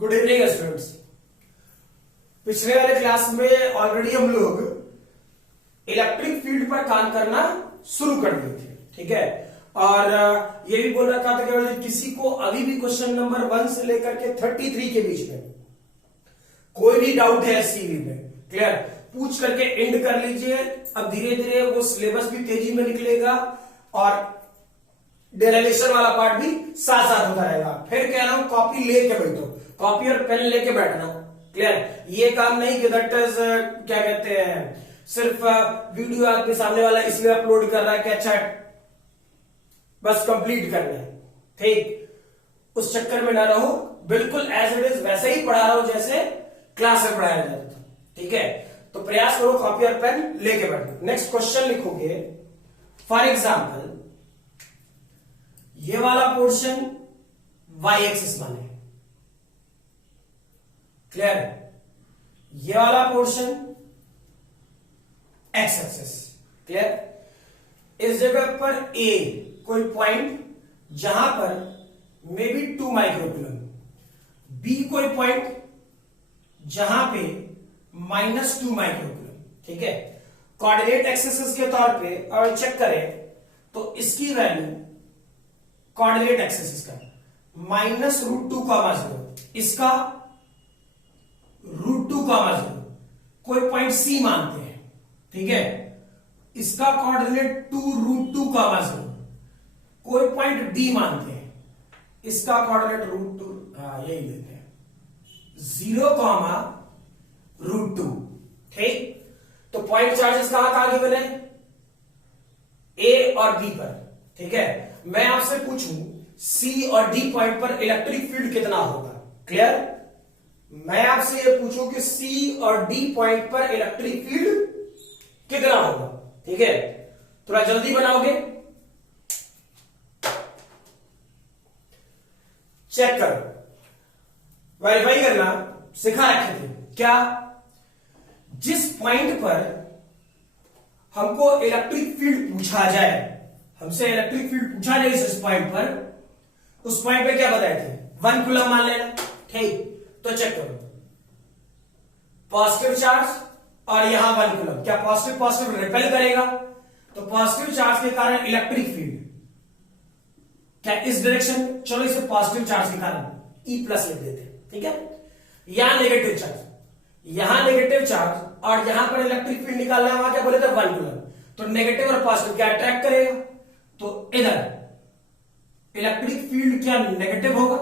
Good evening students. पिछले वाले class में ऑलरेडी हम लोग इलेक्ट्रिक फील्ड पर काम करना शुरू कर दिए थे, ठीक है। और ये भी बोल रखा था कि किसी को अभी भी क्वेश्चन नंबर 1 से लेकर के 33 के बीच में कोई भी डाउट है सीवी में, क्लियर, पूछ करके एंड कर लीजिए। अब धीरे धीरे वो सिलेबस भी तेजी में निकलेगा और डेरिवेशन वाला पार्ट भी साथ साथ होता रहेगा। फिर कह रहा हूं कॉपी लेके बैठो, कॉपी और पेन लेके बैठना, क्लियर। ये काम नहीं कि दैट इज क्या कहते हैं सिर्फ वीडियो आपके सामने वाला इसलिए अपलोड कर रहा है कि अच्छा बस कंप्लीट करना है, ठीक। उस चक्कर में ना रहो, बिल्कुल एज इट इज वैसे ही पढ़ा रहो जैसे क्लास में पढ़ाया जाता था, ठीक है। तो प्रयास करो कॉपी और पेन लेके बैठो। नेक्स्ट क्वेश्चन लिखोगे, फॉर एग्जाम्पल ये वाला पोर्शन वाई एक्सिस माने, क्लियर, ये वाला पोर्शन एक्स एक्सिस, क्लियर। इस जगह पर ए कोई पॉइंट जहां पर मे बी 2 माइक्रोकूलम, बी कोई पॉइंट जहां पे -2 माइक्रोकूलम, ठीक है। कोऑर्डिनेट एक्सिस के तौर पे अगर चेक करें तो इसकी वैल्यू कोऑर्डिनेट एक्सिस का -√2,0, इसका √2,0, कोई पॉइंट सी मानते हैं, ठीक है। इसका कोऑर्डिनेट 2√2,0, कोई पॉइंट डी मानते हैं, इसका कोऑर्डिनेट √2, यही लेते हैं 0,√2, ठीक। तो पॉइंट चार्जेस कहां कहां गिवन है, ए और बी पर, ठीक है। मैं आपसे पूछूं सी और डी पॉइंट पर इलेक्ट्रिक फील्ड कितना होगा, क्लियर। मैं आपसे ये पूछूं कि सी और डी पॉइंट पर इलेक्ट्रिक फील्ड कितना होगा, ठीक है। थोड़ा जल्दी बनाओगे, चेक करो, वेरीफाई करना सिखा रखे थे क्या। जिस पॉइंट पर हमको इलेक्ट्रिक फील्ड पूछा जाए, हमसे इलेक्ट्रिक फील्ड पूछा जाए इस पॉइंट पर, उस पॉइंट पे क्या बताए थे, 1 कूलम मान लेना, ठीक। तो चेक करो, पॉजिटिव चार्ज और यहां 1 कूलम, क्या पॉजिटिव पॉजिटिव रिपेल करेगा, तो पॉजिटिव चार्ज के कारण इलेक्ट्रिक फील्ड क्या इस डायरेक्शन, चलो इसे पॉजिटिव चार्ज के कारण E+ लिख देते हैं, ठीक है। यहां नेगेटिव चार्ज, यहां नेगेटिव चार्ज और यहां पर इलेक्ट्रिक फील्ड निकालना है, वहां क्या बोले थे 1 कूलम, तो नेगेटिव और पॉजिटिव क्या अट्रैक्ट करेगा, तो इधर इलेक्ट्रिक फील्ड क्या नेगेटिव होगा,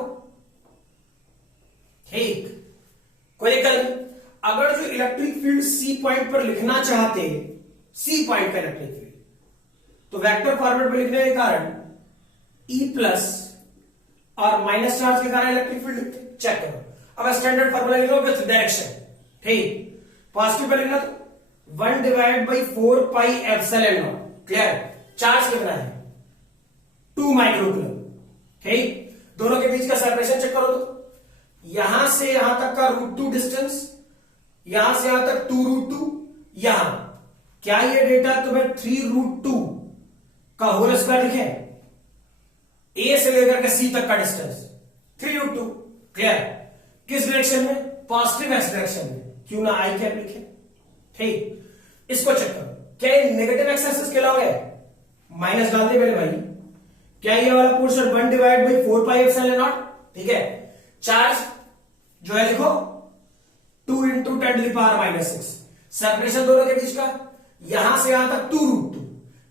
ठीक। कोई दिक्कत नहीं। अगर जो इलेक्ट्रिक फील्ड सी पॉइंट पर लिखना चाहते, सी पॉइंट का इलेक्ट्रिक फील्ड, तो वेक्टर फॉरवर्ड में लिखने के कारण E+ और माइनस चार्ज के कारण इलेक्ट्रिक फील्ड लिखते, चेक करो। अब स्टैंडर्ड फॉर्मूला लिखो विथ डायरेक्शन, ठीक। पॉजिटिव पर लिखना तो 1/4πε0, क्लियर। चार्ज कितना है 2 माइक्रोकूलम, ठीक। दोनों के बीच का सेपरेशन चेक करो तो यहां से यहां तक का √2 डिस्टेंस, यहां से यहां तक 2√2, यहां क्या ये डेटा तुम्हें 3√2 का होल स्क्वायर लिखे, ए से लेकर के सी तक का डिस्टेंस 3√2, क्लियर। किस डायरेक्शन में, पॉजिटिव एक्स डायरेक्शन में, क्यों ना आई कैप लिखे, ठीक। इसको चेक करो, क्या ये नेगेटिव एक्स एक्सिस कहलाओगे, माइनस डालते मेरे भाई, क्या ये वाला पोर्शन 1/4πε0, ठीक है। चार्ज जो है लिखो 2 × 10⁻⁻⁶, सेपरेशन दोनों के बीच का यहां से यहां तक 2√2,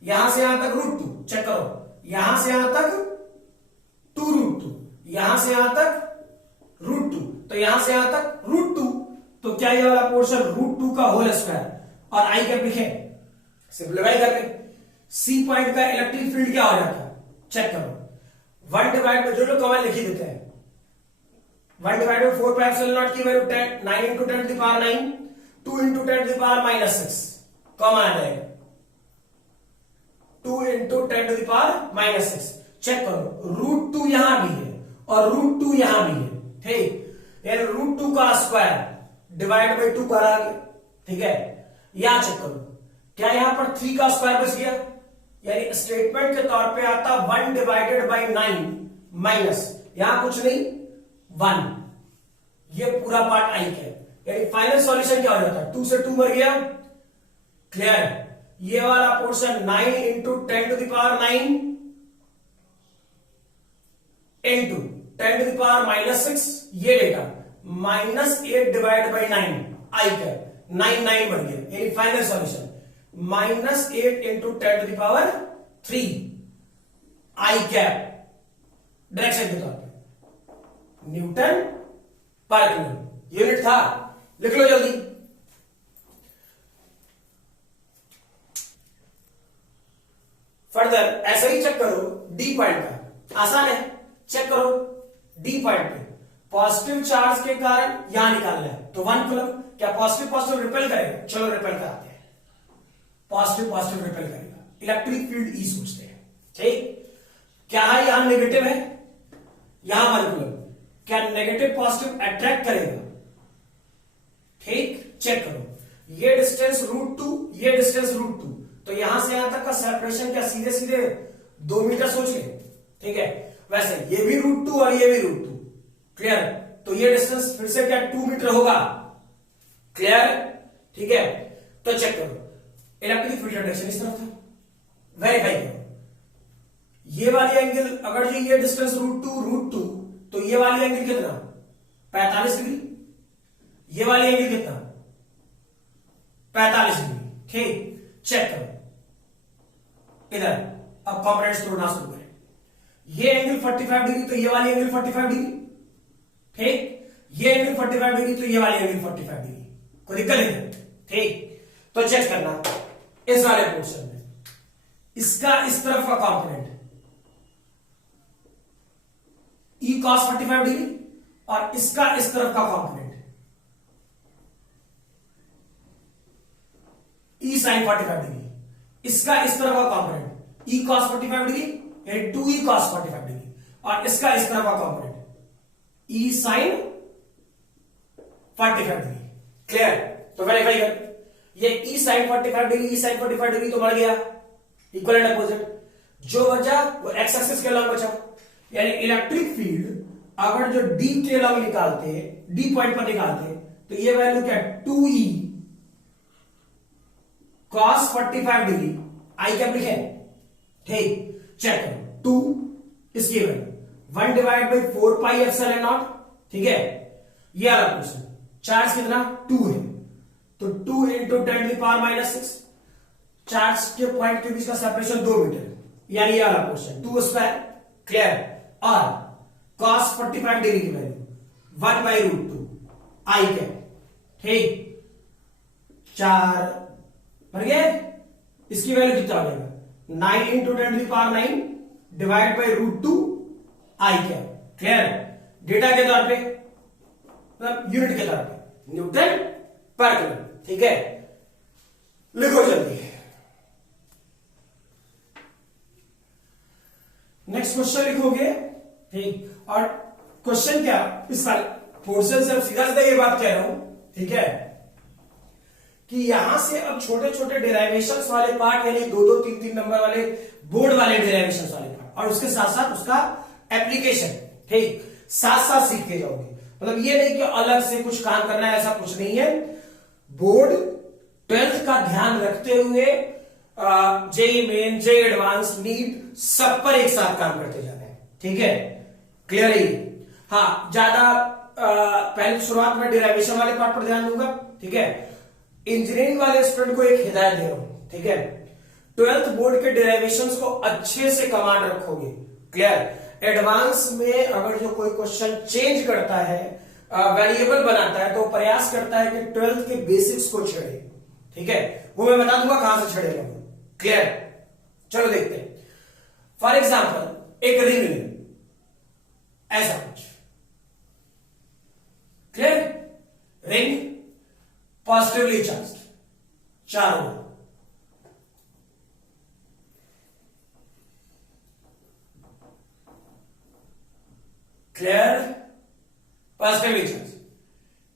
यहां से यहां तक √2, चेक करो, यहां से यहां तक 2√2, यहां से यहां तक √2, तो यहां से यहां तक √2, तो क्या ये वाला पोर्शन √2 का होल स्क्वायर और आई कैप लिखे, सिंप्लीफाई करके सी पॉइंट का इलेक्ट्रिक फील्ड क्या हो जाता है, चेक करो। 1 डिवाइड में जो लोग कॉमन लिख ही देते हैं, 1/4πε0 की वैल्यू 9 × 10⁹, 2 × 10⁻⁻⁶, कॉमन आ जाएगा 2 × 10⁻⁻⁶। चेक करो, √2 यहां भी है और √2 यहां भी है, ठीक। यानी √2 का स्क्वायर डिवाइड बाई 2 करा गया, ठीक है। यहां चेक करो, क्या यहां पर 3 का स्क्वायर बच गया, यानी स्टेटमेंट के तौर पे आता 1/9 माइनस, यहां कुछ नहीं 1, ये पूरा पार्ट आई कैप, यानी फाइनल सॉल्यूशन क्या हो जाता है, 2 से 2 मर गया, क्लियर। ये वाला पोर्शन 9 इंटू 10⁻9 इंटू 10⁻6, ये लेगा -8 डिवाइड बाई 9 आई कैप, 9 9 बन गया, यानी फाइनल सॉल्यूशन -8 इंटू 10⁻3 आई कैप, डायरेक्शन के तौर पे न्यूटन पर कूलम। यूनिट था, लिख लो जल्दी। फर्दर ऐसा ही चेक करो डी पॉइंट का, आसान है, चेक करो डी पॉइंट पे पॉजिटिव चार्ज के कारण यहां निकालना है, तो 1 कूलम, क्या पॉजिटिव पॉजिटिव रिपेल करेगा, चलो रिपेल कराते हैं, पॉजिटिव पॉजिटिव रिपेल करेगा, इलेक्ट्रिक फील्ड ई सोचते हैं, ठीक। क्या है यहां नेगेटिव है, यहां 1 कूलम, क्या नेगेटिव पॉजिटिव अट्रैक्ट करेगा, ठीक, चेक करो, ये डिस्टेंस √2, ये डिस्टेंस √2, तो यहां से यहां तक का सेपरेशन क्या सीधे सीधे 2 मीटर सोच ले, ठीक है। वैसे ये भी √2 और ये भी √2, क्लियर, तो ये डिस्टेंस फिर से क्या 2 मीटर होगा, क्लियर, ठीक है। तो चेक करो इलेक्ट्रिक फील्ड डायरेक्शन इस तरफ था, वेरीफाई करो, ये वाली एंगल अगर जी ये डिस्टेंस √2 तो ये वाली एंगल कितना 45 डिग्री, ये वाली एंगल कितना 45 डिग्री, ठीक, चेक करो इधर, अब कॉम्पोनेंट्स तोड़ना शुरू करें, ये एंगल 45 डिग्री तो ये वाली एंगल 45 डिग्री, ठीक, ये एंगल 45 डिग्री तो ये वाली एंगल 45 डिग्री, कोई दिक्कत नहीं, ठीक। तो चेक करना इस वाले पोर्शन में इसका इस तरफ का कॉम्पोनेंट E cos 45 डिग्री और इसका इस तरफ का कॉम्पोनेंट E sin 45 डिग्री, इसका इस तरफ का कॉम्पोनेंट E cos 45 डिग्री यानी 2E cos 45 डिग्री, और इसका इस तरफ का component E sin 45 degree, clear. तो वेरीफाई कर, ये E sin 45 degree, E sin 45 degree तो बढ़ गया, इक्वल एंड अपोजिट, जो बचा वो एक्स एक्सिस के अलग बचा, यानी इलेक्ट्रिक फील्ड अगर जो डी के अलग निकालते, डी पॉइंट पर निकालते, तो ये वैल्यू क्या है 2E cos 45 डिग्री आई क्या लिखे, ठीक, चेक करो 2 इसकी value 1 divide by 4 pi epsilon not, ठीक है। ये वाला क्वेश्चन चार्ज कितना 2 है, तो 2 इंटू 10⁻⁻6, चार्ज के पॉइंट के बीच का सेपरेशन 2 मीटर, यानी ये वाला क्वेश्चन 2 स्क्वायर, क्लियर। और cos 45 डिग्री की वैल्यू 1/√2 आई क्या, ठीक, 4 भर गया, इसकी वैल्यू कितना हो जाएगा 9 इंटू 10⁻9 डिवाइड बाई √2 आई क्या, क्लियर। डेटा के तौर पे मतलब यूनिट के तौर पे न्यूटन पर कूलम, ठीक है, लिखो जल्दी। नेक्स्ट क्वेश्चन लिखोगे, ठीक, और क्वेश्चन क्या इस साल पोर्शन से अब सीधा सीधा ये बात कह रहा हूं, ठीक है, कि यहां से अब छोटे छोटे डेरिवेशंस वाले पार्ट यानी 2-2, 3-3 नंबर वाले बोर्ड वाले डेरिवेशंस वाले पार्ट और उसके साथ साथ उसका एप्लीकेशन, ठीक, साथ साथ सीखते जाओगे। मतलब ये नहीं कि अलग से कुछ काम करना है, ऐसा कुछ नहीं है। बोर्ड 12th का ध्यान रखते हुए JEE Main, JEE Advance, NEET सब पर एक साथ काम करते जाना है, ठीक है, क्लियर है। हाँ, ज्यादा पहले शुरुआत में डेरिवेशन वाले पार्ट पर ध्यान दूंगा, ठीक है। इंजीनियरिंग वाले स्टूडेंट को एक हिदायत दे रहा हूं, ठीक है, 12th बोर्ड के डेरिवेशंस को अच्छे से कमांड रखोगे, क्लियर। एडवांस में अगर जो कोई क्वेश्चन चेंज करता है, वेरिएबल बनाता है, तो प्रयास करता है कि 12th के बेसिक्स को छेड़े, ठीक है, वो मैं बता दूंगा कहां से छेड़ेगा, क्लियर। चलो देखते हैं। फॉर एग्जाम्पल एक रिंग ले, ऐसा कुछ, क्लियर, रिंग पॉजिटिवली चार्ज, चारों ओर, क्लियर, पॉजिटिवली चार्ज,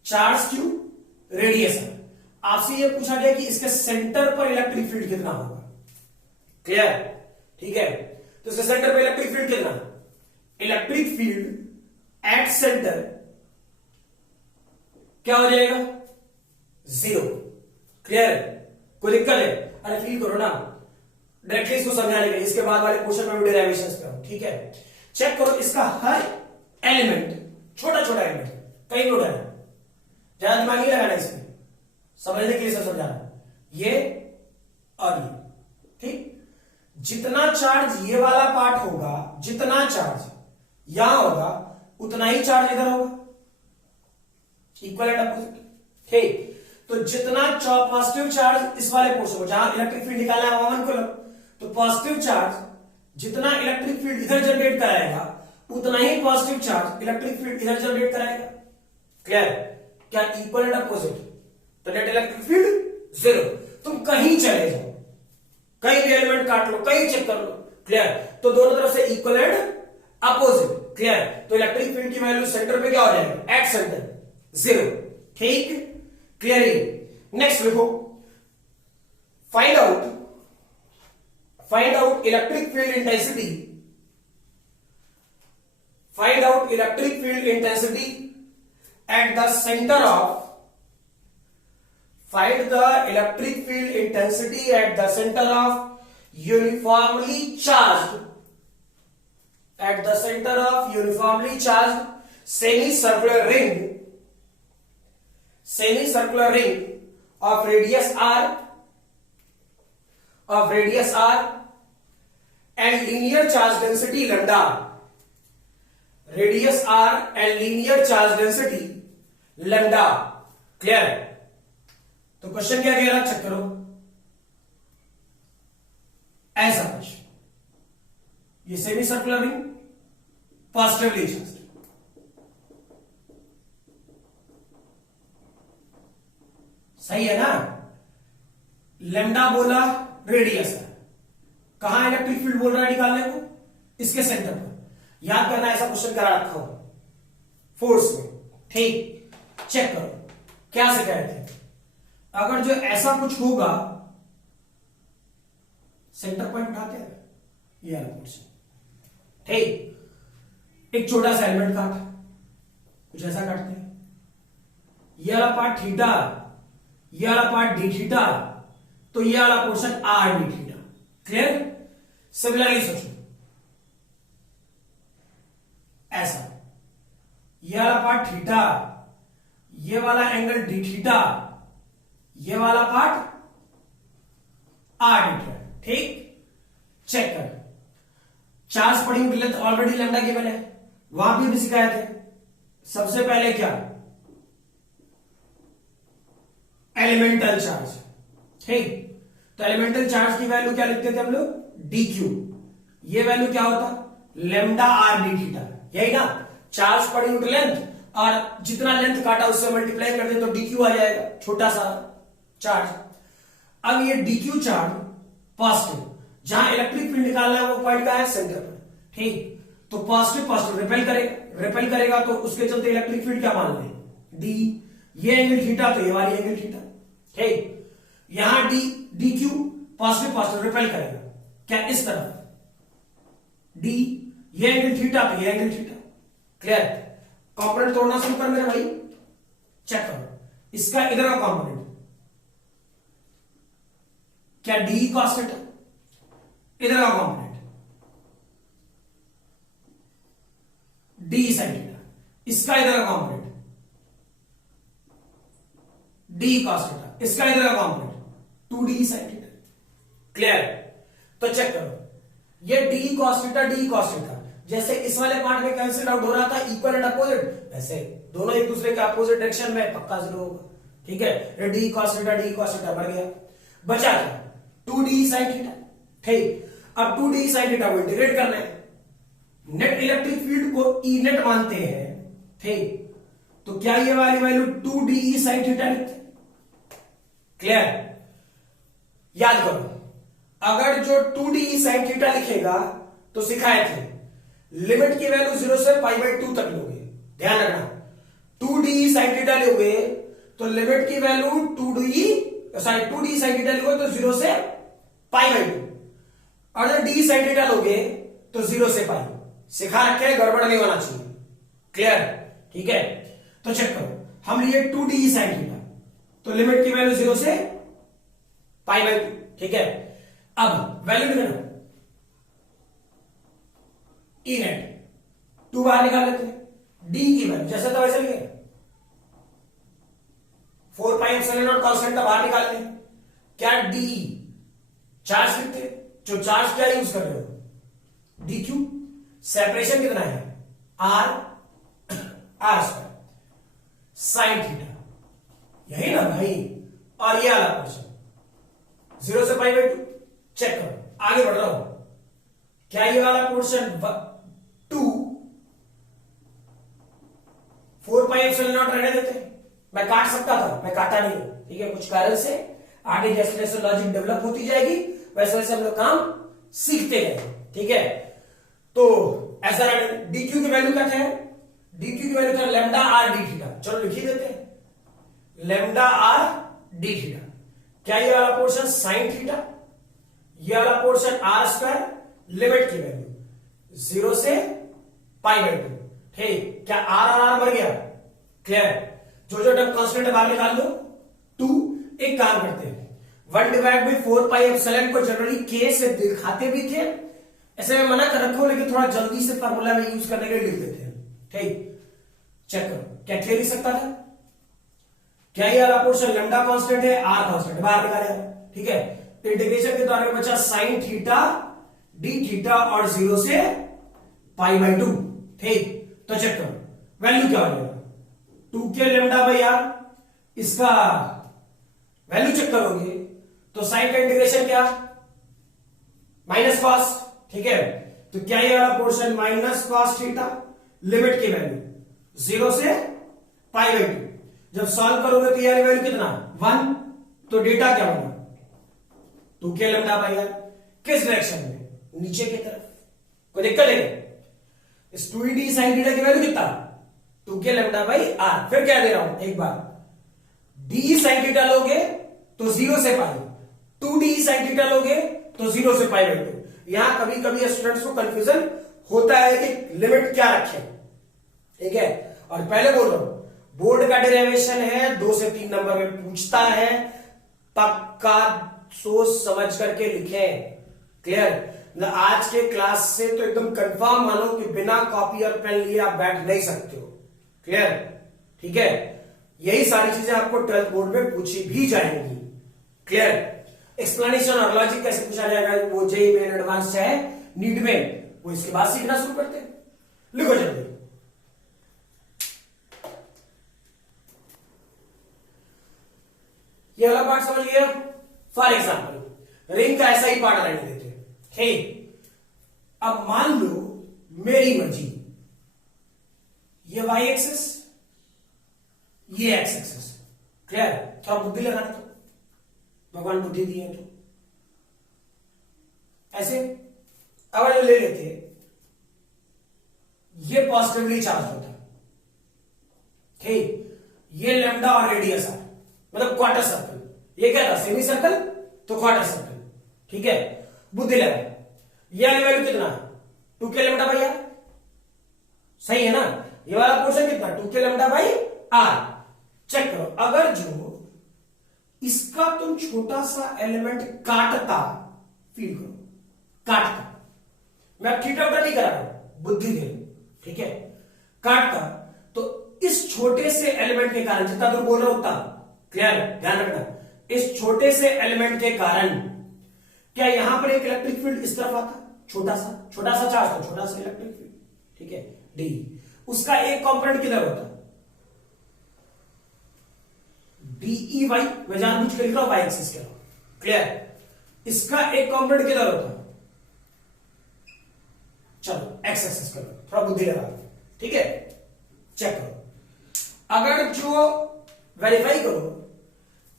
चार्ज क्यों, रेडिएशन। आपसे यह पूछा गया कि इसके सेंटर पर इलेक्ट्रिक फील्ड कितना होगा, क्लियर, ठीक है। तो इसके सेंटर पर इलेक्ट्रिक फील्ड कितना, इलेक्ट्रिक फील्ड एट सेंटर क्या हो जाएगा? 0। क्लियर? कोई दिक्कत है? अरे फील करो ना डायरेक्टली इसको समझाने के लिए, इसके बाद वाले क्वेश्चन में भी डेरिवेशंस पे हो, ठीक है? चेक करो इसका हर एलिमेंट, छोटा छोटा एलिमेंट कहीं भी उठाना, ज्यादा दिमाग नहीं लगाना इसमें, समझने के लिए सब समझाना, ये और ये, ठीक? जितना चार्ज ये वाला पार्ट होगा, जितना चार्ज यहां होगा उतना ही चार्ज इधर होगा, इक्वल एंड अपोजिट, ठीक? तो जितना पॉजिटिव चार्ज इस वाले पोर्शन को, जहां इलेक्ट्रिक फील्ड निकालना है वहां 1 कूलम, तो पॉजिटिव चार्ज जितना इलेक्ट्रिक फील्ड इधर जनरेट कराएगा उतना ही पॉजिटिव चार्ज इलेक्ट्रिक फील्ड इधर जनरेट कराएगा। क्लियर? क्या इक्वल एंड अपोजिट? तो नेट इलेक्ट्रिक फील्ड 0। तुम कहीं चले जाओ, कहीं भी एलिमेंट काट लो, कहीं चेक कर लो, क्लियर? तो दोनों तरफ से इक्वल एंड अपोजिट, क्लियर? तो इलेक्ट्रिक फील्ड की वैल्यू सेंटर पे क्या हो जाएगा? एट सेंटर 0, ठीक? क्लियर? नेक्स्ट लिखो, find out electric field intensity, find out electric field intensity at the center of, find the electric field intensity at the center of uniformly charged, at the center of uniformly charged semicircular ring of radius r and linear charge density lambda, radius r and linear charge density lambda. Clear? तो question क्या कह रहा है, check करो। ऐसा question, ये semi circular ring positively charged, सही है ना? लैम्डा बोला, रेडियस है, कहां इलेक्ट्रिक फील्ड बोल रहा है निकालने को? इसके सेंटर पर। याद करना, ऐसा क्वेश्चन करा रखा हो फोर्स में, ठीक? चेक करो क्या से कह रहे थे, अगर जो ऐसा कुछ होगा, सेंटर पॉइंट उठाते हैं, ये वाला पोर्शन, ठीक? एक छोटा सा एलिमेंट काट, कुछ ऐसा काटते हैं, ये वाला पार्ट थीटा, ये वाला पार्ट डी थीटा, तो ये वाला portion R D theta. Clear? Similarly सोचो, ऐसा, ये वाला पार्ट थीटा, ये वाला एंगल डी थीटा, ये वाला पार्ट आर डी थीटा, ठीक? चेक कर, चार्ज पड़ी हुई लेंथ ऑलरेडी लैम्डा गिवन है, वहां भी सिखाए थे। सबसे पहले क्या? एलिमेंटल चार्ज, ठीक? तो एलिमेंटल चार्ज की वैल्यू क्या लिखते थे हम लोग? D Q. ये वैल्यू क्या होता? लैम्डा आर डी थीटा, यही ना? चार्ज पर यूनिट लेंथ, और जितना लेंथ काटा उससे मल्टीप्लाई कर दे तो डीक्यू आ जाएगा, छोटा सा चार्ज। अब ये डीक्यू चार्ज पॉजिटिव, जहां इलेक्ट्रिक फील्ड निकालना है वो पॉइंट का है सेंटर पर, ठीक? तो पॉजिटिव रिपेल करेगा तो उसके चलते इलेक्ट्रिक फील्ड क्या मान लें? डी। ये एंगल थीटा तो ये वाली एंगल थीटा, ठीक? यहां डी क्यू पॉजिटिव रिपेल करेगा, क्या इस तरफ? डी, ये एंगल थीटा तो ये एंगल थीटा। क्लियर? कंपोनेंट तोड़ना शुरू कर मेरे भाई, चेक करो इसका इधर का कंपोनेंट, क्या डी कॉस थीटा, इधर का कंपोनेंट डी साइन थीटा, इसका इधर का कंपोनेंट डी कॉस थीटा, इसका इधर का component 2d sine theta. Clear? तो चेक करो, ये डी कॉस थीटा जैसे इस वाले पार्ट में कैंसिल आउट हो रहा था इक्वल एंड अपोजिट, वैसे दोनों एक दूसरे के अपोजिट डायरेक्शन में पक्का जीरो होगा, ठीक है? डी कॉस थीटा बढ़ गया, बचा क्या? 2d साइन थीटा, ठीक? अब 2d साइन थीटा को इंटीग्रेट करना है, नेट इलेक्ट्रिक फील्ड को ई नेट मानते हैं, ठीक? तो क्या ये वाली वैल्यू 2d साइन थीटा लिखते हैं? क्लियर? याद करो, अगर जो 2d साइन थीटा लिखेगा तो सिखाए थे लिमिट की वैल्यू 0 से π/2 तक लोगे, ध्यान रखना। 2d साइन थीटा लोगे तो लिमिट की वैल्यू 2d साइन थीटा लोगे तो 0 से π/2, और जब d साइन थीटा लोगे तो 0 से π। सिखा रखे, गड़बड़ नहीं होना चाहिए। क्लियर? ठीक है? तो चेक करो, हम लिए 2d sin थीटा, तो लिमिट की वैल्यू 0 से π/2, ठीक है। अब वैल्यू निकालना, ई नेट 2 बाहर निकाल लेते हैं, डी की वैल्यू जैसे था वैसे लिए 4πε0 कांस्टेंट का बाहर निकाल लें। क्या डी चार्ज लिखते, जो चार्ज क्या यूज कर रहे हो, डी क्यू। सेपरेशन कितना है, आर स्क्वायर साइन थीटा, यही ना भाई। और ये वाला पोर्शन 0 से π/2, चेक करो, आगे बढ़ रहा हूं। क्या ये वाला पोर्शन 2 4πε0 रहने देते हैं, मैं काट सकता था, मैं काटा नहीं, ठीक है। कुछ कारण से आगे जैसे जैसे लॉजिक डेवलप होती जाएगी वैसे वैसे हम लोग काम सीखते गए, ठीक है। तो ऐसा डी क्यू की वैल्यू क्या है, डी क्यू की वैल्यू था लैम्डा आर डी थीटा, चलो लिख ही देते हैं, लैम्डा आर डी थीटा। क्या ये वाला पोर्शन साइन थीटा, ये वाला पोर्शन आर स्क्वायर, लिमिट की वैल्यू 0 से π/2, ठीक। क्या आर मर गया, क्लियर। जो जो टर्म कांस्टेंट बाहर निकाल दो, 2। एक काम करते हैं, 1/4πε को जनरली के से दिखाते भी थे, ऐसे में मना कर रखो, लेकिन थोड़ा जल्दी से फार्मूला में यूज करने के लिए लिख देते हैं, ठीक। चेक करो, क्या क्लियर लिख सकता था। क्या ये वाला पोर्शन लैम्डा कांस्टेंट है, आर कांस्टेंट बाहर निकाले, ठीक है। इंटीग्रेशन के दौरान बचा साइन थीटा डी थीटा और 0 से π/2, ठीक। तो चेक करो वैल्यू क्या हो जाएगा, 2k लैम्डा बाई आर, इसका वैल्यू चेक करोगे तो साइन का इंटीग्रेशन क्या, माइनस कॉस, ठीक है। तो क्या ये वाला portion minus cos theta, limit की वैल्यू 0 से π/2। जब सॉल्व करोगे तो ये वैल्यू कितना 1, तो डेटा क्या बना 2k लैम्डा बाई आर। किस डायरेक्शन में, नीचे की तरफ, कोई दिक्कत है। इस 2d sin थीटा की वैल्यू कितना 2k लैम्डा बाई आर। फिर क्या दे रहा हूं एक बार, d sin थीटा लोगे तो 0 से π, 2d sin थीटा लोगे तो 0 से π/2। यहां कभी कभी स्टूडेंट्स को कंफ्यूजन होता है कि लिमिट क्या रखें, ठीक है। और पहले बोल रहा हूं, बोर्ड का डेरिवेशन है, 2 से 3 नंबर में पूछता है, पक्का सोच समझ करके लिखें, क्लियर। आज के क्लास से तो एकदम कंफर्म मानो कि बिना कॉपी और पेन लिए आप बैठ नहीं सकते हो, क्लियर, ठीक है। यही सारी चीजें आपको 12th बोर्ड में पूछी भी जाएंगी, क्लियर। एक्सप्लेनेशन और लॉजिक कैसे पूछा जाएगा, वो जेईई मेन एडवांस है नीट में, वो इसके बाद सीखना शुरू करते हैं। लिखो जल्दी, ये वाला पार्ट समझ गया। फॉर एग्जाम्पल रिंग का ऐसा ही पार्ट रहने देते हैं, अब मान लो मेरी मर्जी, ये वाई एक्सेस, ये एक्स एक्सेस, क्लियर। थोड़ा बुद्धि लगाना, तो भगवान बुद्धि दिए तो ऐसे। अब ले लेते, ये पॉजिटिवली चार्ज होता, ठीक। ये लैम्डा और रेडियस है, मतलब क्वार्टर सर्कल। ये क्या था, सेमी सर्कल, तो क्वार्टर सर्कल, ठीक है। बुद्धि लगा, ये वाली वैल्यू कितना 2k लैम्डा बाई आर, सही है ना। ये वाला पोर्शन कितना 2k lambda by are. Check करो, अगर जो इसका तुम छोटा सा एलिमेंट काटता, फील करो काटता, मैं अब थीटा उटा नहीं करा रहा हूं, बुद्धि दे, ठीक है। काटता तो इस छोटे से एलिमेंट के कारण, जितना दूर बोल रहा हूं उतना, क्लियर, ध्यान रखना। इस छोटे से एलिमेंट के कारण क्या यहां पर एक इलेक्ट्रिक फील्ड इस तरफ आता, छोटा सा चार्ज, तो छोटा सा इलेक्ट्रिक फील्ड, ठीक है, डी। उसका एक कंपोनेंट किधर होता, डीई वाई, मैं जानबूझ के लिख रहा हूं वाई एक्सिस के, क्लियर। इसका एक कंपोनेंट किधर होता, चलो एक्स एक्सिस करो, थोड़ा बुद्धि लगा, ठीक है। चेक करो, अगर जो वेरीफाई करो,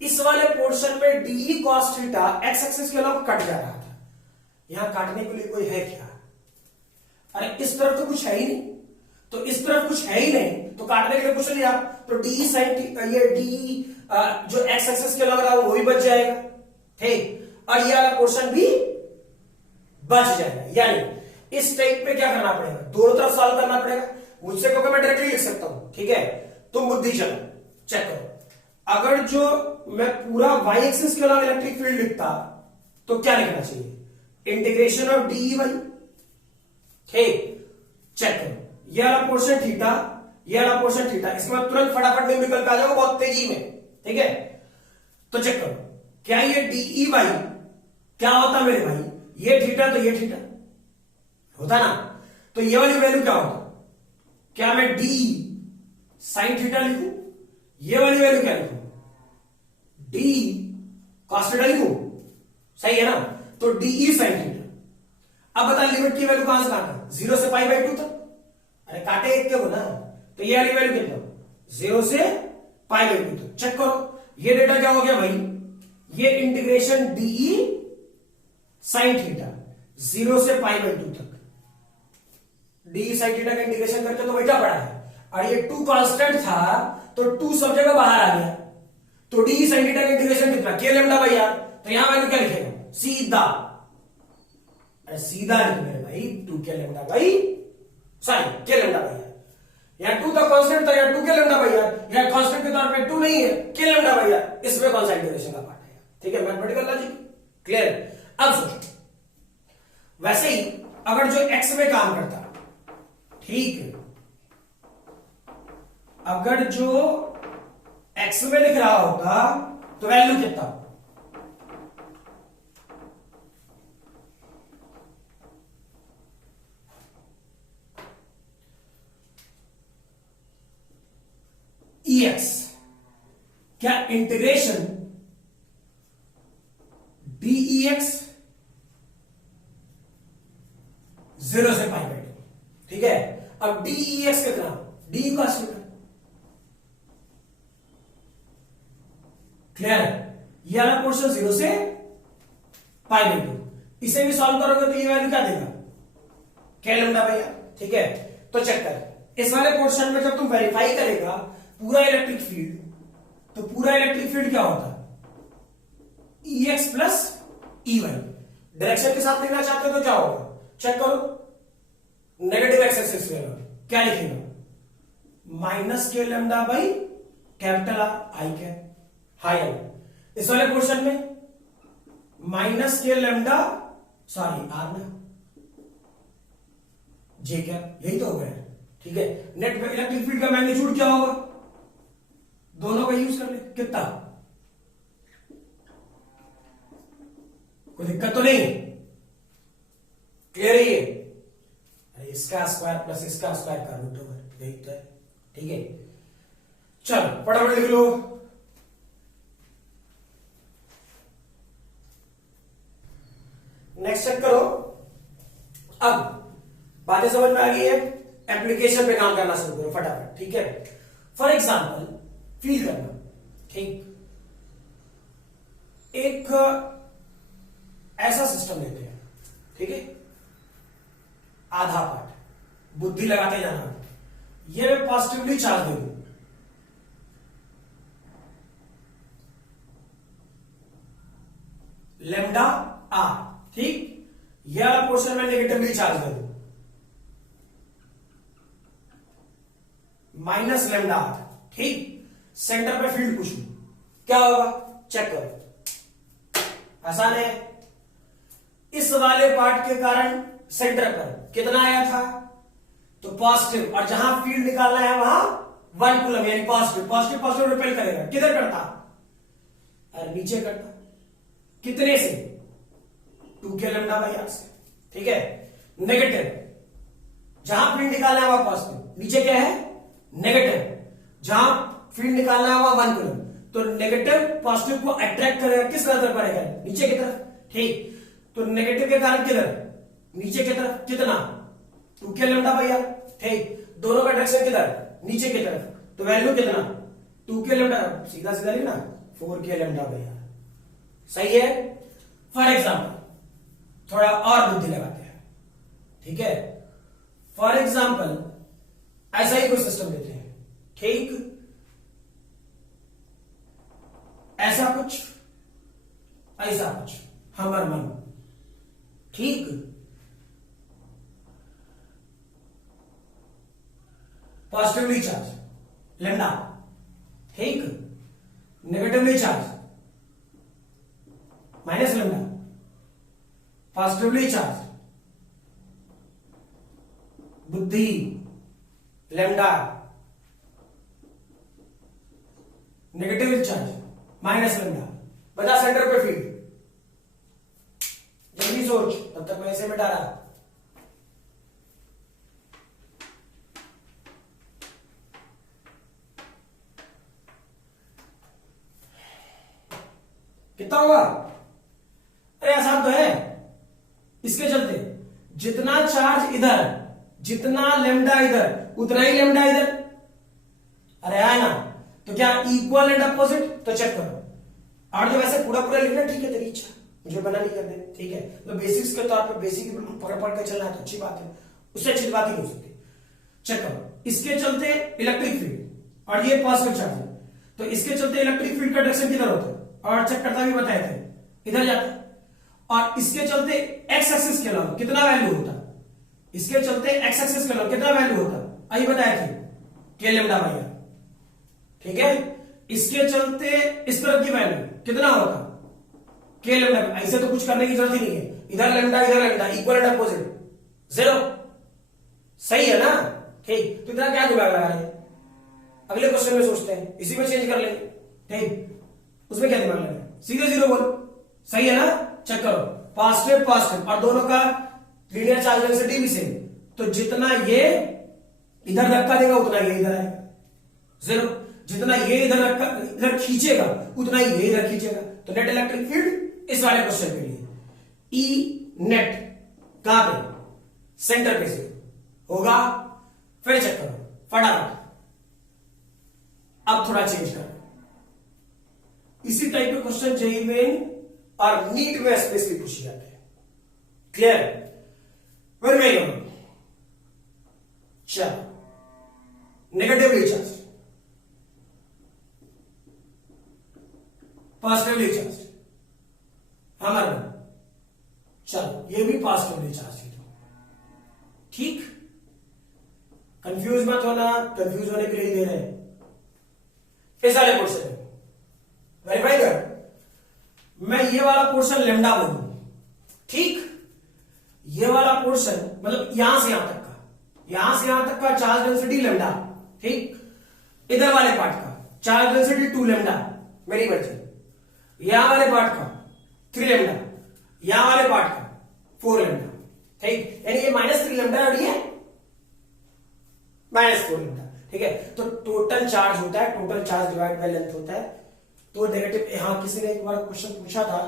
इस वाले पोर्शन में D cos theta x axis के अलावा कट जा रहा था, यहां काटने के लिए कोई है क्या, अरे इस तरफ तो कुछ है ही नहीं, तो इस तरफ कुछ है ही नहीं, तो काटने के लिए कुछ नहीं, आप तो डी साइन, ये डी जो एक्स एक्सिस के लग रहा है वो भी बच जाएगा, ठीक। और ये वाला पोर्शन भी बच जाएगा। यानी इस टाइप पे क्या करना पड़ेगा, दोनों तरफ सॉल्व करना पड़ेगा। मुझसे क्योंकि मैं डायरेक्टली लिख सकता हूं, ठीक है। तुम बुद्धि चलो, चेक करो, अगर जो मैं पूरा वाई एक्सिस के अलावा इलेक्ट्रिक फील्ड लिखता तो क्या लिखना चाहिए? Integration of D Y. ठीक, चेक करो, ये वाला पोर्शन थीटा, ये वाला पोर्शन थीटा, इसके बाद तुरंत फटाफट न्यूमेरिकल पे आ जाओ बहुत तेजी में। ठीक है, तो चेक करो, क्या ये डीई वाई क्या होता मेरे भाई? ये थीटा तो ये थीटा होता ना, तो ये वाली वैल्यू क्या होता? क्या मैं डी साइन थीटा लिखूं? ये वाली वैल्यू क्या लिखूं? डी कॉस थीटा लिखूं? सही है ना, तो डीई साइन थीटा। अब बता लिमिट की वैल्यू कहां से काटा? 0 से पाई बाई 2 तक। अरे काटे एक के को ना, तो ये वाली वैल्यू कितना? 0 से पाई बाई 2 तक। चेक करो, ये डेटा क्या हो गया भाई? ये इंटीग्रेशन डीई साइन थीटा 0 से पाई बाई 2 तक। डी साइन थीटा का इंटीग्रेशन करके तो बेटा पड़ा है, और ये 2 कांस्टेंट था तो 2 सब जगह बाहर आ गया, तो डी साइन थीटा का इंटीग्रेशन कितना? के लेमडा बाई आर। तो यहां वैल्यू क्या लिखेगा? सीधा, अरे सीधा लिख मेरे भाई 2 के लेमडा बाई, सॉरी के लेमडा बाई आर। या 2 तो कांस्टेंट था, या 2 के लेमडा बाई आर, या कांस्टेंट के तौर पे 2 नहीं है, के लेमडा बाई आर। इसमें कौन सा इंटीग्रेशन का पार्ट है? ठीक है, मैथमेटिकल लॉजिक क्लियर। अब सोचो, वैसे ही अगर जो एक्स में काम करता, ठीक है, अगर जो एक्स में लिख रहा होता तो वैल्यू कितना? EX, क्या इंटीग्रेशन DEX 0 से पाई बाई 2। ठीक है, अब DEX कितना? D cos theta. क्लियर है, ये वाला पोर्शन 0 से पाई बाई 2। इसे भी सॉल्व करोगे तो ये वैल्यू क्या देगा? क्या लेमडा भैया। ठीक है, तो चेक कर, इस वाले पोर्शन में जब तुम वेरीफाई करेगा पूरा इलेक्ट्रिक फील्ड, तो पूरा इलेक्ट्रिक फील्ड क्या होता है? EX plus EY। डायरेक्शन के साथ लिखना चाहते हो तो क्या होगा? चेक करो, नेगेटिव एक्स एक्सिस क्या लिखेगा? माइनस के lambda by capital I cap, high L. इस वाले पोर्शन में माइनस के लेमडा, सॉरी आर ना, जे कैप, यही तो हो गया। ठीक है, नेट इलेक्ट्रिक फील्ड का मैग्नीट्यूड क्या होगा? दोनों का यूज कर ले, कितना? कोई दिक्कत तो नहीं? क्लियर है ये? इसका स्क्वायर प्लस इसका स्क्वायर का रूट ओवर, यही तो है। ठीक है, चलो फटाफट लिख लो। नेक्स्ट चेक करो। अब बातें समझ में आ गई है, एप्लीकेशन पे काम करना शुरू करो फटाफट। ठीक है, फॉर एग्जाम्पल फील करना, ठीक, एक ऐसा सिस्टम लेते हैं, ठीक है, आधा पार्ट बुद्धि लगाते जाना, ये मैं पॉजिटिवली चार्ज दे दूं, लेमडा आर, ठीक, यह वाला पोर्शन में नेगेटिवली चार्ज दे दूं, माइनस लेमडा आर, ठीक, सेंटर पे फील्ड पूछूं, क्या होगा? चेक करो, आसान है। इस वाले पार्ट के कारण सेंटर पर कितना आया था? तो पॉजिटिव, और जहां फील्ड निकालना है वहां 1 कूलम, यानी पॉजिटिव। पॉजिटिव पॉजिटिव रिपेल करेगा, किधर करता? अरे नीचे करता। कितने से? 2 के लेमडा बाई आर से। ठीक है, नेगेटिव, जहां फील्ड निकालना है वहां पॉजिटिव, नीचे क्या है? नेगेटिव, जहां फील्ड निकालना है वहां 1 कूलम, तो नेगेटिव पॉजिटिव को अट्रैक्ट करेगा, किस तरफ पड़ेगा? नीचे की तरफ। ठीक, तो नेगेटिव के कारण किधर? नीचे की तरफ। कितना? 2 के लेमडा बाई आर। ठीक, दोनों का डायरेक्शन किधर? नीचे की तरफ, तो वैल्यू कितना? 2 के लेमडा, सीधा सीधा लिखना 4 के लेमडा बाई आर। सही है। फॉर एग्जाम्पल थोड़ा और बुद्धि लगाते हैं, ठीक है, फॉर एग्जाम्पल ऐसा ही कोई सिस्टम लेते हैं, ठीक, ऐसा कुछ, ऐसा कुछ, हमर मन, ठीक, पॉजिटिवली चार्ज लेमडा, ठीक, negatively charge minus lambda, positively charge बुद्धि lambda, negative charge minus lambda. बता सेंटर पे फील्ड, जल्दी सोच, तब तक मैं इसे मिटा रहा। कितना होगा? अरे आसान तो है। इसके चलते जितना चार्ज इधर, जितना लेमडा इधर, उतना ही लेमडा इधर। अरे आया ना, तो क्या इक्वल एंड अपोजिट? तो चेक करो। और जो वैसे पूरा पूरा लिखना ठीक है, तेरी इच्छा, मुझे बना नहीं करने, ठीक है। तो बेसिक्स के तौर पे बेसिक बिल्कुल पकड़ पकड़ के चलना है तो अच्छी बात है, उससे अच्छी बात ही नहीं हो सकती। चेक करो, इसके चलते इलेक्ट्रिक फील्ड और ये पॉजिटिव चार्ज है, तो इसके चलते इलेक्ट्रिक फील्ड का डायरेक्शन किधर होता है? और चेक करता भी बताए थे, इधर जाता है। और इसके चलते एक्स एक्सिस के अलावा कितना वैल्यू होता? इसके चलते एक्स एक्सिस के अलावा कितना वैल्यू होता? आई बताए थे, के लेमडा बाई आर, ठीक है। इसके चलते इस तरफ की वैल्यू कितना होता? के लेमडा। ऐसे तो कुछ करने की जरूरत ही नहीं है, इधर lambda equal and opposite, zero. सही है ना? ठीक, तो इतना क्या दिमाग लगा रहे हैं? अगले क्वेश्चन में सोचते हैं, इसी में चेंज कर लेंगे, ठीक। उसमें क्या दिमाग लगा, सीधे जीरो बोल। सही है ना? चेक करो, पॉजिटिव पॉजिटिव और दोनों का लीनियर चार्ज डेंसिटी भी सेम, तो जितना ये इधर धक्का देगा उतना ये इधर आएगा, जीरो। जितना ये इधर खींचेगा उतना ही ये इधर खींचेगा। तो नेट इलेक्ट्रिक फील्ड इस वाले क्वेश्चन के लिए ई नेट कहां पे? सेंटर पे से होगा। फिर चेक करो फटाफट। अब थोड़ा चेंज करो, इसी टाइप के क्वेश्चन जेईई मेन और नीट में स्पेशली पूछे जाते हैं। क्लियर? Very very. चलो, नेगेटिवली चार्ज, पॉजिटिवली चार्ज, हमारा। चलो, ये भी पॉजिटिवली चार्ज है, ठीक। कंफ्यूज मत होना, कंफ्यूज होने के लिए दे रहे हैं। इस वाले क्वेश्चन वेरीफाई कर, मैं ये वाला पोर्शन लेमडा बोलूं, ठीक। ये वाला पोर्शन मतलब यहां से यहां तक का, यहां से यहां तक का चार्ज डेंसिटी लेमडा, ठीक। इधर वाले पार्ट का चार्ज डेंसिटी 2 लेमडा, मेरी मर्जी। यहां वाले पार्ट का 3 लेमडा, यहां वाले पार्ट का 4 लेमडा, ठीक। यानी ये -3 लेमडा और ये -4 लेमडा, ठीक है। तो टोटल चार्ज होता है, total charge divide by length होता है। तो नेगेटिव, हाँ किसी ने एक बार क्वेश्चन पूछा था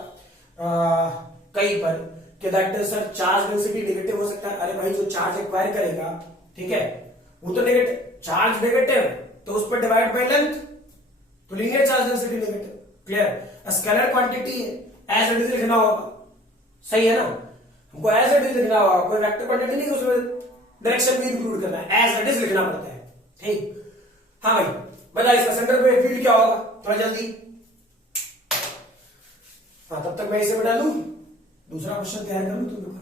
कहीं पर कि that sir charge density negative हो सकता है। अरे भाई, जो चार्ज एक्वायर करेगा, ठीक है, वो तो नेगेटिव, चार्ज नेगेटिव तो उस पर डिवाइड बाय लेंथ, तो linear charge density negative. Clear? Scalar quantity है, एज इट इज लिखना होगा, सही है ना? हमको एज इट इज लिखना होगा, कोई वेक्टर क्वांटिटी नहीं, उसमें डायरेक्शन भी इंक्लूड करना है, एज इट इज लिखना पड़ता है, ठीक। हाँ भाई, बता इसका सेंटर पे फील्ड क्या होगा, थोड़ा जल्दी। हाँ, तब तक मैं इसे बता लूं, दूसरा क्वेश्चन तैयार करूं तुम लोग।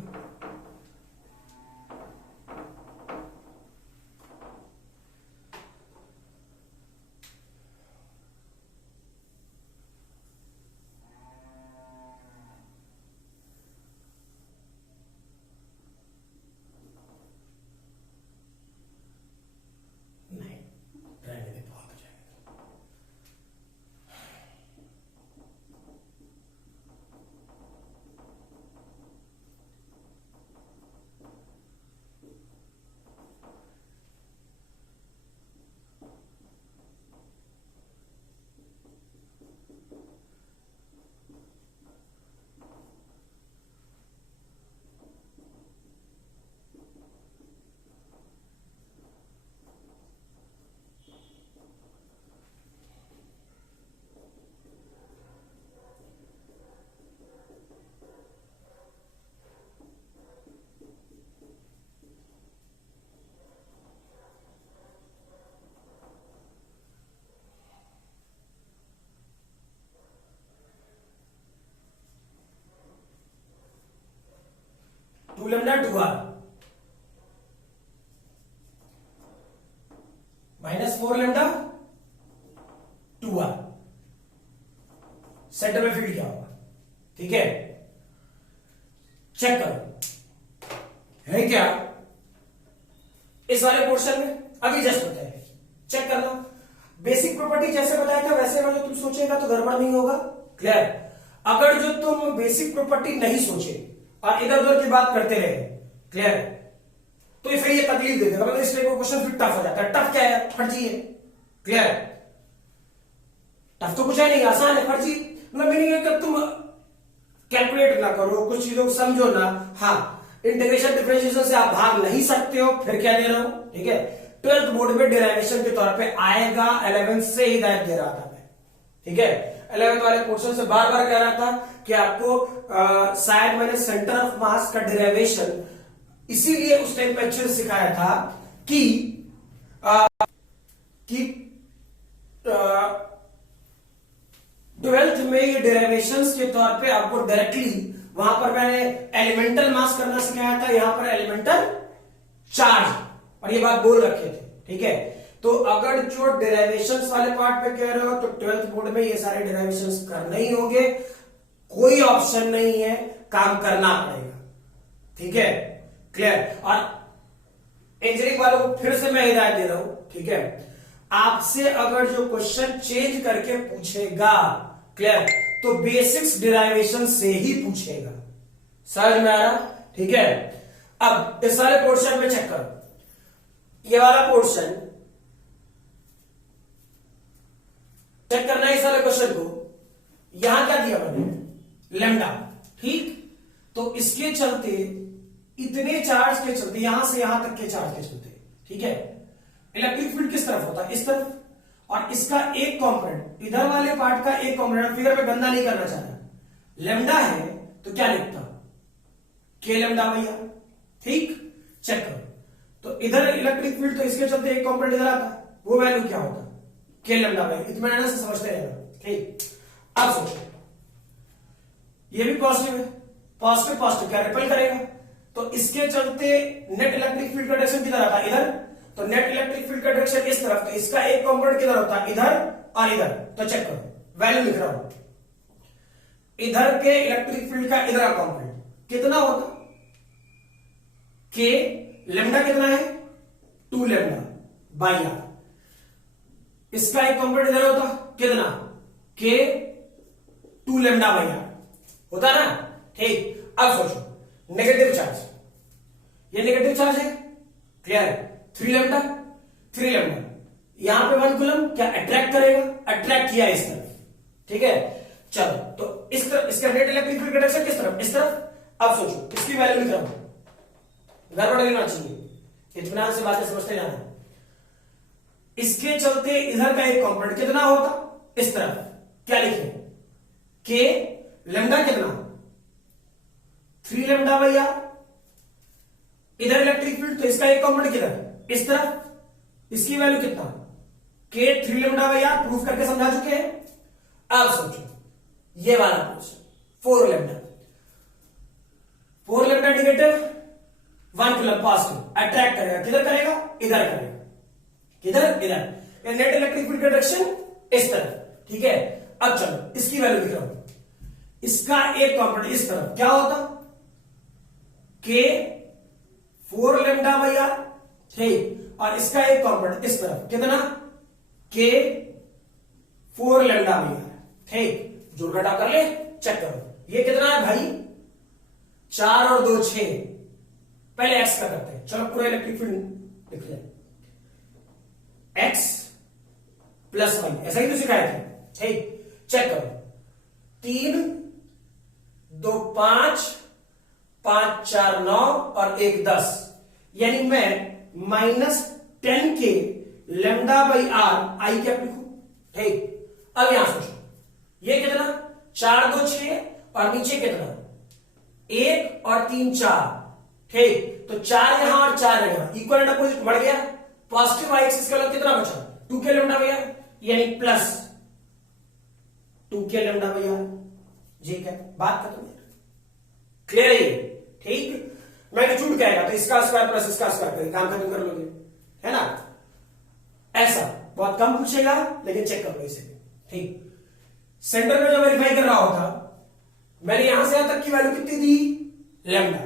नहीं, रहने दे, बहुत हो जाएगा। Two lambda 2r -4 lambda centre में फील्ड क्या होगा, ठीक है, चेक करो है क्या इस वाले पोर्शन में, अभी जस्ट बताया, चेक करना। बेसिक प्रॉपर्टी जैसे बताया था वैसे में जो तुम सोचेगा तो गड़बड़ नहीं होगा, क्लियर। अगर जो तुम बेसिक प्रॉपर्टी नहीं सोचे और इधर उधर की बात करते रहे, क्लियर, तो फिर ये तकलीफ दे देगा, मतलब इस टाइप का क्वेश्चन फिर टफ हो जाता है। टफ क्या है, फर्जी है, क्लियर। टफ तो कुछ है नहीं, आसान है, फर्जी मतलब मीनिंग है कि तुम कैलकुलेट ना करो, कुछ चीजों को समझो ना। हाँ, इंटीग्रेशन डिफरेंशिएशन से आप भाग नहीं सकते हो, फिर क्या दे रहा हूं, ठीक है। 12th बोर्ड में डेरिवेशन के तौर पे आएगा, 11th से हिदायत दे रहा था मैं, ठीक है। 11th वाले पोर्शन से बार बार कह रहा था कि आपको शायद मैंने सेंटर ऑफ मास का डेरिवेशन इसीलिए उस टाइम पे अच्छे से सिखाया था कि 12th में ये डेरिवेशंस के तौर पे आपको डायरेक्टली वहां पर मैंने एलिमेंटल मास करना सिखाया था, यहां पर एलिमेंटल चार्ज, और ये बात बोल रखे थे, ठीक है। तो अगर जो डेरिवेशंस वाले पार्ट पे कह रहे हो तो 12th बोर्ड में ये सारे डेरिवेशंस करने ही होंगे, कोई ऑप्शन नहीं है, काम करना पड़ेगा, ठीक है, क्लियर। और इंजीनियरिंग वालों को फिर से मैं हिदायत दे रहा हूं, ठीक है, आपसे अगर जो क्वेश्चन चेंज करके पूछेगा, क्लियर, तो बेसिक्स डेरिवेशन से ही पूछेगा, समझ में आ रहा, ठीक है। अब इस वाले पोर्शन में चेक करो, ये वाला पोर्शन चेक करना है, इस वाले क्वेश्चन को यहां क्या दिया मैंने, लैम्डा, ठीक। तो इसके चलते इतने चार्ज के चलते, यहां से यहां तक के चार्ज के चलते, ठीक है, इलेक्ट्रिक फील्ड किस तरफ होता है, इस तरफ, और इसका एक कंपोनेंट, इधर वाले पार्ट का एक कंपोनेंट, फिगर में गंदा नहीं करना चाहता, लैम्डा है तो क्या लिखता, के लैम्डा भैया, ठीक। चेक करो, तो इधर इलेक्ट्रिक फील्ड, तो इसके चलते एक कंपोनेंट इधर आता, वो वैल्यू क्या होता, के लैम्डा भैया, इतना से समझते रहना, ठीक। अब सोचो, ये भी पॉजिटिव है, पॉजिटिव पॉजिटिव क्या रिपेल करेगा, तो इसके चलते नेट इलेक्ट्रिक फील्ड का डायरेक्शन किधर आता है, इधर, तो नेट इलेक्ट्रिक फील्ड का डायरेक्शन इस तरफ, तो इसका एक कंपोनेंट किधर होता है, इधर और इधर। तो चेक करो, वैल्यू लिख रहा हूं, इधर के इलेक्ट्रिक फील्ड का इधर का कंपोनेंट कितना होता, के लैम्डा कितना है, 2 लैम्डा बाई आर, इसका एक कंपोनेंट इधर होता कितना, के 2 लैम्डा बाई आर होता ना, ठीक। अब सोचो नेगेटिव चार्ज, ये नेगेटिव चार्ज है, क्लियर है, 3 लैम्डा, 3 लैम्डा, यहां पे 1 कूलम क्या अट्रैक्ट करेगा, अट्रैक्ट किया इस तरफ, ठीक है। चलो, तो इस तरफ इसका नेट इलेक्ट्रिक फील्ड का डायरेक्शन किस तरफ, इस तरफ। अब सोचो, इसकी वैल्यू लिख रहा हूं, गड़बड़ नहीं होना चाहिए, इत्मीनान से बातें समझते जाना। इसके चलते इधर का एक कंपोनेंट कितना होता, इस तरफ, क्या लिखे, के लैम्डा कितना, 3 लैम्डा भैया, इधर इलेक्ट्रिक फील्ड, तो इसका एक कंपोनेंट किधर, इस तरफ, इसकी वैल्यू कितना, के 3 लैम्डा भैया, प्रूफ करके समझा चुके हैं। अब सोचो ये वाला question, 4 lambda, 4 lambda negative, 1 coulomb positive, attract करेगा, किधर करेगा, इधर करेगा, किधर, इधर, नेट इलेक्ट्रिक फील्ड का डायरेक्शन इस तरफ, ठीक है। अब चलो इसकी वैल्यू लिख रहा हूं, इसका एक कंपोनेंट इस तरफ क्या होता, के 4 लैम्डा भैया, ठीक, और इसका एक कंपोनेंट इस तरफ कितना, के 4 लैम्डा भैया, ठीक। जोड़ घटा कर ले, चेक करो, ये कितना है भाई, 4 और 2 6, पहले एक्स का करते हैं, चलो पूरा इलेक्ट्रिक फील्ड लिख ले, एक्स प्लस वाई, ऐसा ही तो सिखाया था, ठीक। चेक करो, 3 2 5 5 4 9 और 1 10, यानी मैं -10 के lambda by are I cap लिखूं, ठीक। अब यहां सोचो, ये कितना, 4 2 6 और नीचे कितना, 1 और 3 4, ठीक। तो 4 यहां और 4 यहां, इक्वल एंड अपोजिट बढ़ गया, पॉजिटिव वाई एक्सिस का मतलब कितना बचा, 2 के लैम्डा भैया, यानी प्लस 2 के लैम्डा भैया, जी क्या बात खत्म, क्लियर है, ठीक। मैग्नीट्यूड क्या आएगा, तो इसका स्क्वायर प्लस इसका स्क्वायर करके काम खत्म कर लोगे, है ना। ऐसा बहुत कम पूछेगा, लेकिन चेक कर लो इसे, ठीक। सेंटर में जो वेरीफाई कर रहा होता, मैंने यहां से यहां तक की वैल्यू कितनी दी, लैम्डा,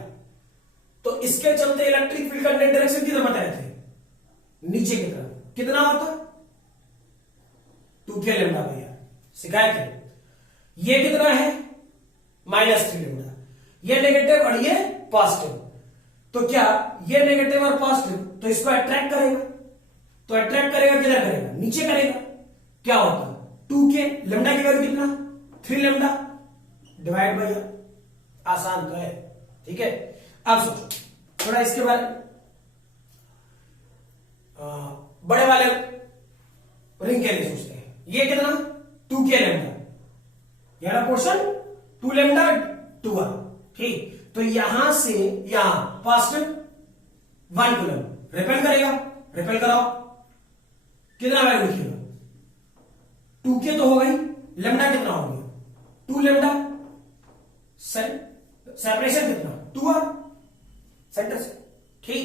तो इसके चलते इलेक्ट्रिक फील्ड का नेट डायरेक्शन किधर बताए थे, नीचे की तरफ। कितना होता, 2k लैम्डा भैया, सिखाए थे। ये कितना है, -3 लैम्डा, ये नेगेटिव और ये पॉजिटिव, तो क्या ये नेगेटिव और पॉजिटिव तो इसको अट्रैक्ट करेगा, तो अट्रैक्ट करेगा किधर करेगा, नीचे करेगा। क्या होता, 2k लैम्डा की वैल्यू कितना, 3 लैम्डा, डिवाइड बाय, आसान तो है, ठीक है। अब सोचो थोड़ा इसके बारे में, बड़े वाले रिंग के लिए सोचते हैं। ये कितना, 2k लैम्डा, यह पोर्शन 2 लैम्डा 2r, ठीक। तो यहां से यहां पॉजिटिव 1 कूलम, रिपेल करेगा, रिपेल कराओ, कितना वैल्यू लिखिएगा, 2k तो हो गई, लैम्डा कितना हो गया, 2 लैम्डा, सेपरेशन कितना, 2r सेंटर से, ठीक।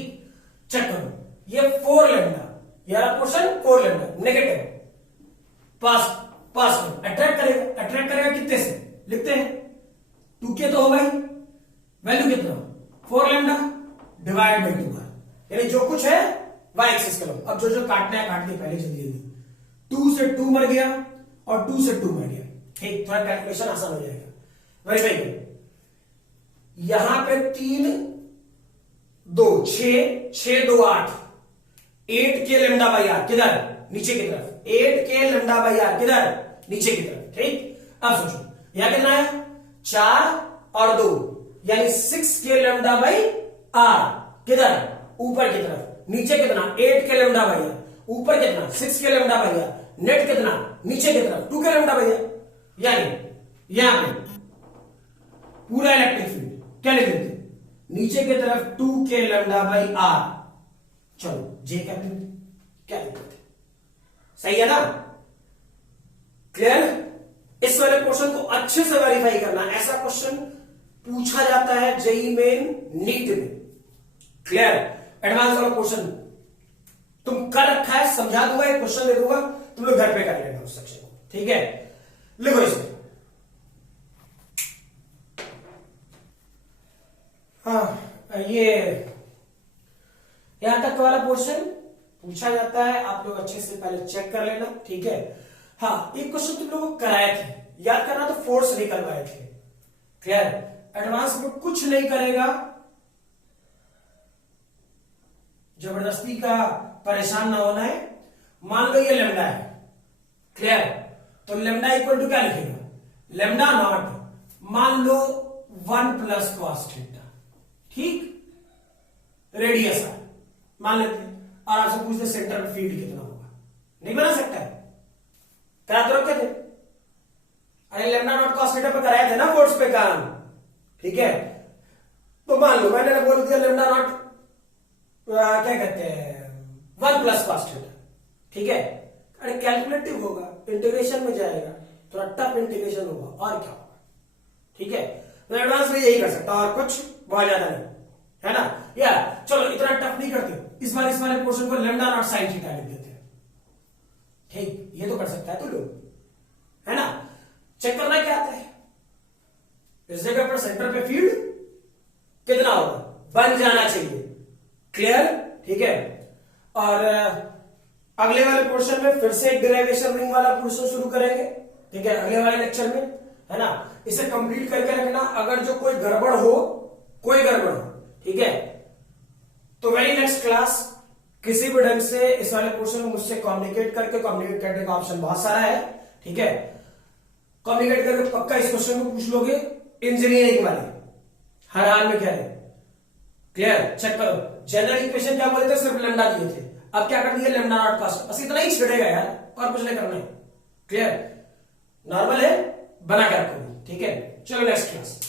चेक करो, ये 4 लैम्डा, यह portion 4 lambda, negative, positive, attract करेगा कितने से, लिखते हैं 2k तो हो गई, वैल्यू कितना, 4 लैम्डा डिवाइड बाई 2r, यानी जो कुछ है y एक्सिस का लो। अब जो जो काटना है काट के पहले जल्दी जल्दी, 2 से 2 मर गया और 2 से 2 मर गया, ठीक। थोड़ा कैलकुलेशन आसान हो जाएगा, वेरीफाई करो। यहां पे 3 2 6 2 8 8k लैम्डा बाई r, किधर, नीचे की तरफ, 8k लैम्डा बाई r, किधर, नीचे की तरफ, ठीक। अब सोचो यहां कितना है, 4 और 2, यानी 6k लैम्डा बाई r, किधर, ऊपर की तरफ, नीचे कितना, 8k लैम्डा बाई r, ऊपर कितना, 6k lambda by r, net कितना, नीचे की तरफ 2k लैम्डा बाई r, यानी यहां पे पूरा इलेक्ट्रिक फील्ड क्या लिख देते, नीचे की तरफ 2k लैम्डा बाई r, चलो जे क्या लिख देते, सही है ना, क्लियर। इस वाले क्वेश्चन को अच्छे से वेरीफाई करना, ऐसा क्वेश्चन पूछा जाता है जेईई मेन नीट में, क्लियर। एडवांस वाला क्वेश्चन तुम कर रखा है, समझा दूंगा, एक क्वेश्चन दे दूंगा, तुम लोग घर पे कर लेना उस सेक्शन को, ठीक है। लिखो इसे, हाँ ये यहां तक वाला पोर्शन पूछा जाता है, आप लोग अच्छे से पहले चेक कर लेना, ठीक है। हाँ एक क्वेश्चन तुम लोगों को कराए थे, याद करना, तो फोर्स निकलवाए थे, क्लियर। एडवांस में कुछ नहीं करेगा, जबरदस्ती का परेशान ना होना है। मान लो ये लैम्डा है, क्लियर, तो लैम्डा इक्वल टू क्या लिखेगा, लैम्डा नॉट मान लो 1 प्लस कॉस थीटा, ठीक, रेडियस है मान लेते हैं, और आपसे पूछते सेंटर में फील्ड कितना होगा, नहीं बना सकता है, करा तो रखे थे, अरे लैम्डा नॉट कॉस थीटा पे कराए थे ना फोर्स पे काम, ठीक है। तो मान लो मैंने बोल दिया लैम्डा नॉट क्या कहते हैं 1 प्लस कॉस थीटा, ठीक है। अरे कैलकुलेटिव होगा, इंटीग्रेशन में जाएगा, थोड़ा टफ इंटीग्रेशन होगा, और क्या होगा, ठीक है। तो एडवांस में यही कर सकता, और कुछ बहुत ज्यादा नहीं, है ना। या चलो इतना टफ नहीं करते, इस बार इस वाले पोर्शन को लैम्डा नॉट साइन थीटा लिख देते हैं, ठीक, ये तो कर सकता है तो लोग, है ना। चेक करना क्या आता है, इस जगह पर सेंटर पे फील्ड कितना होगा, बन जाना चाहिए, क्लियर, ठीक है। और अगले वाले पोर्शन में फिर से एक डेरिवेशन रिंग वाला पोर्शन शुरू करेंगे, ठीक है, अगले वाले लेक्चर में, है ना। इसे कंप्लीट करके रखना, अगर जो कोई गड़बड़ हो, ठीक है, तो वेरी नेक्स्ट क्लास किसी भी ढंग से इस वाले पोर्शन में मुझसे कम्युनिकेट करने का ऑप्शन बहुत सारा है, ठीक है। कम्युनिकेट करके पक्का इस क्वेश्चन को पूछ लोगे, इंजीनियरिंग वाले हर हाल में क्या है, क्लियर। चेक करो, जनरल इक्वेशन क्या बोले थे, सिर्फ लैम्डा दिए थे, अब क्या कर दिया, लैम्डा नॉट कॉस, बस इतना ही छेड़ेगा यार, और कुछ नहीं करना है, क्लियर, नॉर्मल है, बना के रखो, ठीक है। चलो नेक्स्ट क्लास।